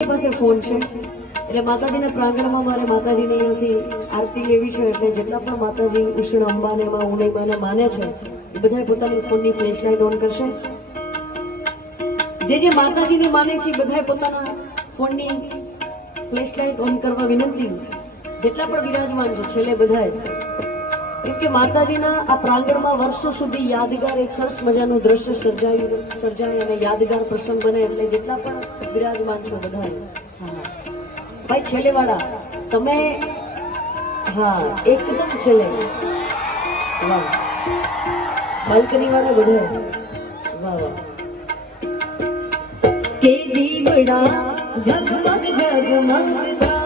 પાસે ફોન છે. એટલે માતાજીના પ્રાંગણમાં મારે માતાજીની અહીંયાથી આરતી લેવી છે એટલે જેટલા પણ માતાજી ઉષ્ણ અંબાને એમાં ઉનયમાને માને છે, એ બધા પોતાની ફોનની ફ્લેશ લાઇટ ઓન કરશે. જે જે માતાજીને માને છે, એ બધા પોતાના ફોનની ફ્લેશ લાઇટ ઓન કરવા વિનંતી. જેટલા પણ વિરાજમાન છે, છેલ્લે બધાએ કેમ કે માતાજીના આ પ્રાંગણમાં વર્ષો સુધી યાદગાર એક સરસ મજાનું દ્રશ્ય સર્જાયું સર્જાય અને યાદગાર પ્રસંગ બને એટલે જેટલા પણ બિરાજમાન છો હા ભાઈ છેલ્લેવાળા તમે હા, એકદમ છેલ્લે વાહ. બાલ્કની વાળા બધા વાહ વાહ. કે દીવડા ઝગમગ ઝગમગ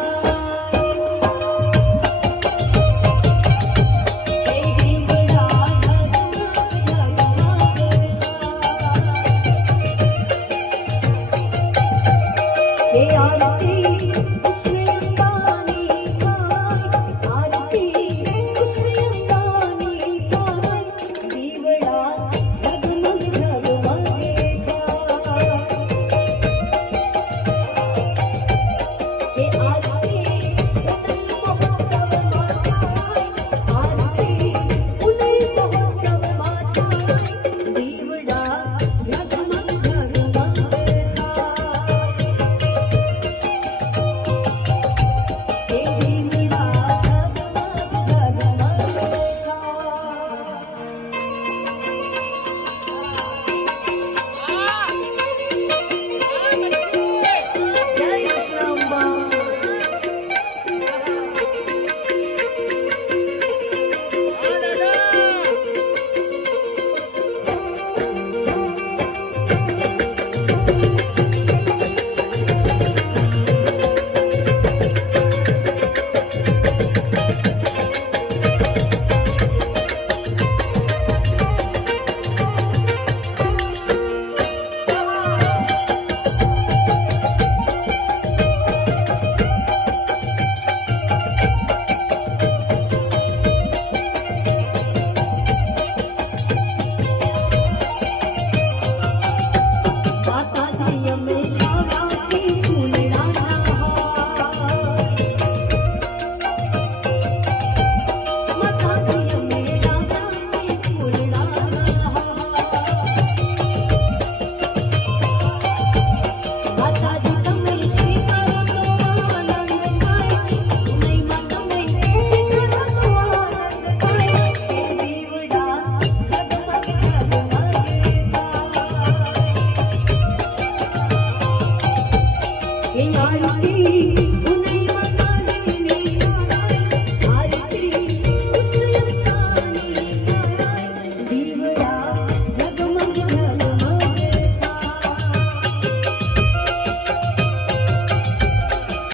થાય. હે આરતી ઉન